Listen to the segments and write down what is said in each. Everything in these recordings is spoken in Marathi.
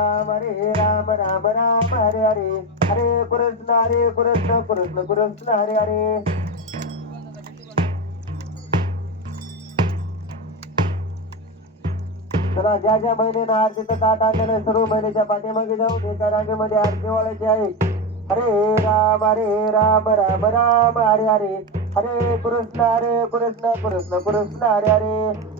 राम हरे राम राम राम हरे हरे. हरे कृष्ण हरे कृष्ण कृष्ण कृष्ण हरे हरे. चला ज्या ज्या महिलेनं आरतीचं ताट आणलेलं आहे, सर्व महिलेच्या पाठीमागे जाऊन एका रांगेमध्ये आरती वाढायची आहे. हरे राम हरे राम राम राम हरे हरे. हरे कृष्ण हरे कृष्ण कृष्ण कृष्ण हरे हरे.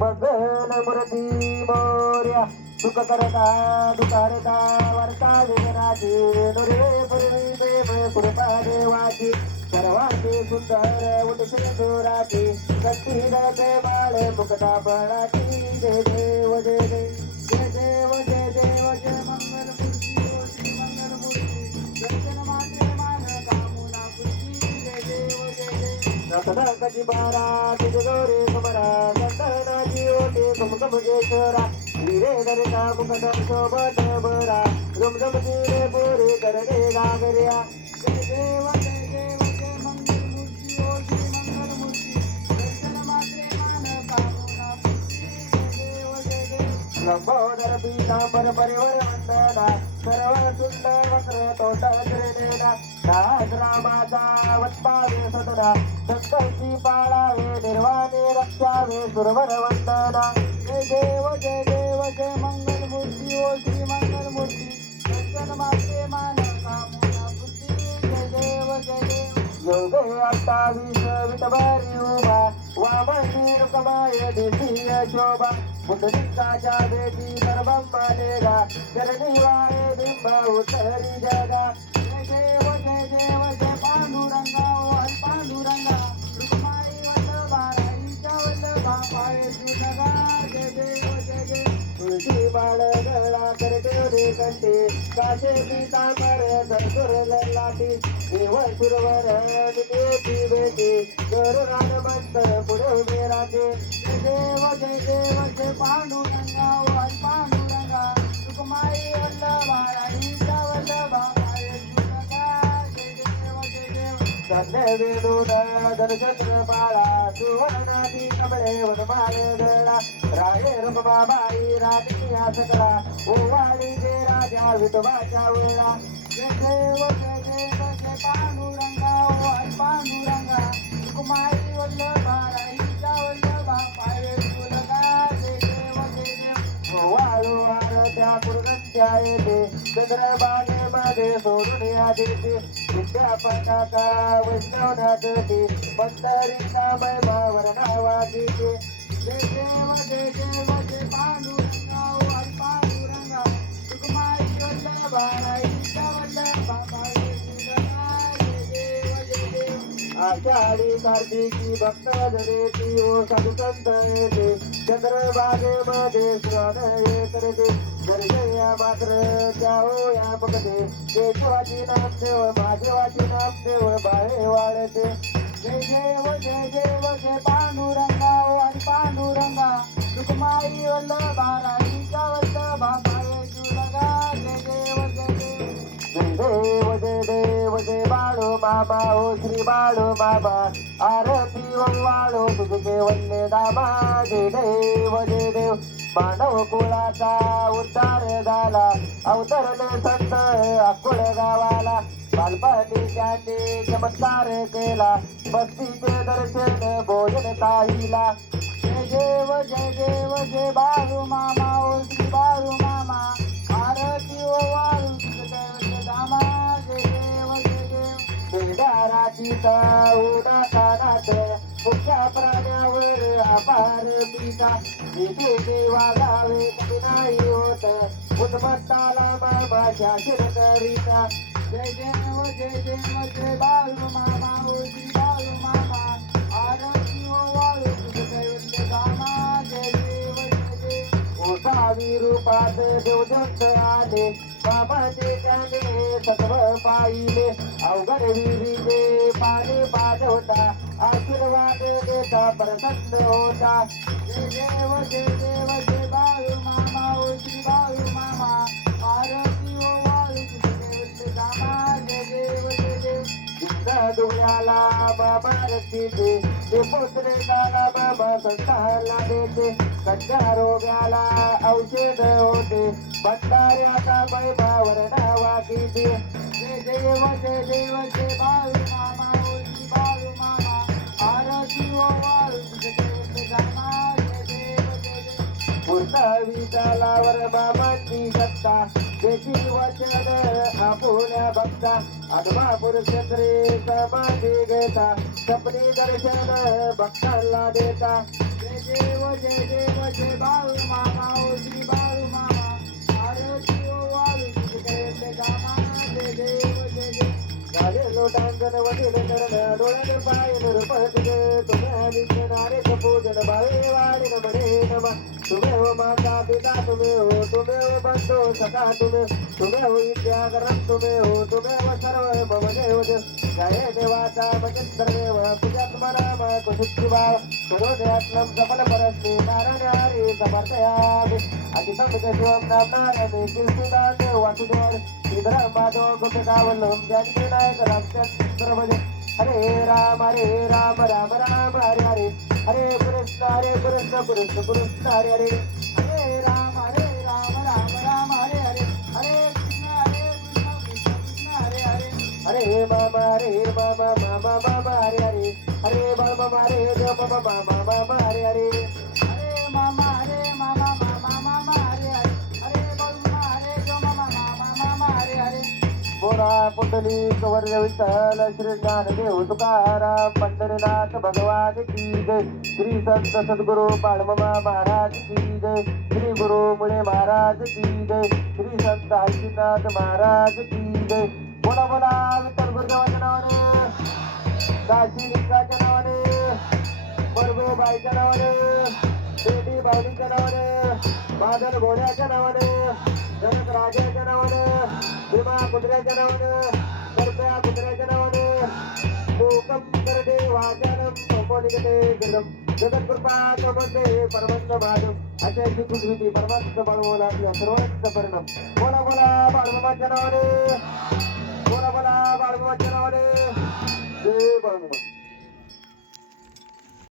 मगन मूर्ती मोर्या. दुख करता दुखारता वर्ता वेदनाची नुरे पूर्वी देव कृपा देवाची. सर्वांची सुंदर उठसे दुराची शक्ती दळते बाळ मुक्ता बळाची. जय देव जय देव जय देव जय देव जय मंगल मूर्ती. मंगल मूर्ती. दर्शन मान कामुना पुष्टी जय देव जय देव. बारा गौरी संतनाची ओटे कुमकुम केशरा हिरे दरिता मुखदम सोबत बरा. रुमझुम जिरे पुरी करणे गागर्या जय लंबोदर पीतांबर परिवर वंदना सर्व सुंदर वक्र तोंड वज्रनेना रामाचा वत्पावे सदना संकल्पी पाळावे निर्वाणे रक्षावे सुरवर वंदना जय देव जय देव जय मंगल मूर्ती ओ श्री मंगल मूर्ती दर्शन माते मान कामुना बुद्धी जय देव जय देव योग अठ्ठावीस विटभरी उभा वामनी रुकमाय देशीय शोभा पुंडलिकाच्या बेटी सर्वं मानेगा चरणी वाळे बिंब उतरी जगा काशे पीतांबर सरसुर लाटी देव सुरवर नितेची बेटी गरुरान मंतर पुढे उभे राहते. देव जय देव जय पांडुरंगा ओ हरी पांडुरंगा रुक्माई वल्लभा राईच्या वल्लभा धनचंद्र बाळा सुवर्णाची कमळे वनमाल गळा राये रमाबाई राणी आसकळा ओवाळी जे राजा विठोबाच्या वेळा जय देव देव पांडुरंगा ओ पांडुरंगा कुमारी वल्ल राईच्या वल्लभा पायरे तुलगा जय देव आरत्या येते मागे सोडून या देते विद्यापठाका वैष्णवनाथ पंढरी पंढरीचा मैमावर नावाची ते जय देव जय देव जय पांडुरंगा हरी पांडुरंगा आषाढी कार्तिकी भक्त जनेती ओ साधू संत येते. चंद्रबागेमध्ये स्नान हे करते दर्शया मात्र त्या पकडे या नाम देव नामदेव नाम देव बाळे वाळते. जय देव जय देव जय पांडुरंगा आणि पांडुरंगा. सुखमाई वल्लभा राईच्या वल्लभा पाये तुलगा जय देव जय देव जय देव जय दे जय बाळो बाबा ओ श्री बाळो बाबा. आरती वाळो तुझे वन्य दाबा जे देव जे देव. मानव कुळाचा उद्धार झाला. अवतरले संत अकोळ गावाला. बालपणी त्यांनी चमत्कार केला. भक्तीचे दर्शन भोजन ताईला जय देव जय देव जय बाळू मामा. बेदाराची उडा कानात मुख्या प्राण्यावर आभार पिता. इथे देवा गावे नाही होत उन्मत्ताला मामा शासन करीता जय देव जय देव जय बाळू मामा ओ श्री बाळू मामा. आरोग्य ओ वाळू तुझे वल्ले दामा जय देव जय देव ओसावी रूपात देवदत्त आले. बाबा ते त्याने सत्व पाहिले. अवघड विहिरीचे पाणी पाजवता आशीर्वाद देता प्रसन्न होता. जय देव जय देव जय बाळू मामा ओ श्री बाळू मामा. आरती ओ वाळू तुझे वल्ले दामा जय देव जय देव. दुसऱ्या दुर्याला बाबा रक्षिते ते पोचले काला बाबा संताला देते. कच्च्या रोग्याला औषध होते. भंडाऱ्याचा बैबावर नावा किती जय देव जय देव जय बाळू मामा बाळू मामा आरती ओ वाळू देव पुरतावी चालावर सत्ता त्याची वचन आपुल्या भक्ता आदमापूर चंद्रे समाधी घेता सपनी दर्शन भक्ताला देता. जय देव जय देव जय बाळू मा ओ श्री बाळू मा लोटांगण वडील करण तुम्ही नारे पूजन बाळे वाढीन म्हणे नमा तुम्ही हो माता पिता तुम्ही हो तुम्ही हो बंधू सखा तुम्ही तुम्ही हो विद्याकरण तुम्ही हो तुम्ही हो सर्व मम जय देवाचा मचिंतर देव कुशुत्रिभाव करोध्यात्मं सफल परस्ते नारायण समर्थयामि अतिसंत शिवं नाम्नारमे कीर्तिदान वासुदेव श्रीधर माधव गोपिकावल्लभ ज्ञानी विनायक रामचंद्र भज हरे राम हरे राम राम राम हरे हरे हरे कृष्ण हरे कृष्ण कृष्ण कृष्ण हरे हरे हरे राम हरे राम राम राम हरे हरे हरे कृष्ण हरे कृष्ण कृष्ण कृष्ण हरे हरे हरे मामा हरे मामा मामा मामा हरे हरे हरे मामा हरे देव मामा मामा मामा हरे हरे हरे मामा पुंडली कवर्य विठ्ठल श्री ज्ञानदेव तुकाराम पंढरीनाथ भगवान की जय. श्री संत सद्गुरु बाळमामा महाराज की जय. श्री गुरु मुळे महाराज की जय. श्री संत हरिनाथ महाराज की जय. बोला बोला विठ्ठल गुरुदेवाच्या नावाने. काशी लिंगाच्या नावाने. बरगो बाईच्या नावाने. शेती बावलीच्या नावाने बादल घोड्याच्या नावाने जनक राजाच्या नावानं भीमा कुत्र्याच्या नावानं करप्या कुत्र्याच्या नावानं कोकम करते वाचनम संपोलिकते गिरम जगत कृपा चमते परमंत अशा एक पृथ्वी परमात्म बाळमोला सर्वांचा परिणाम. बोला बोला बाळमाच्या नावाने. बोला बोला बाळमाच्या नावाने. जय बाळूमा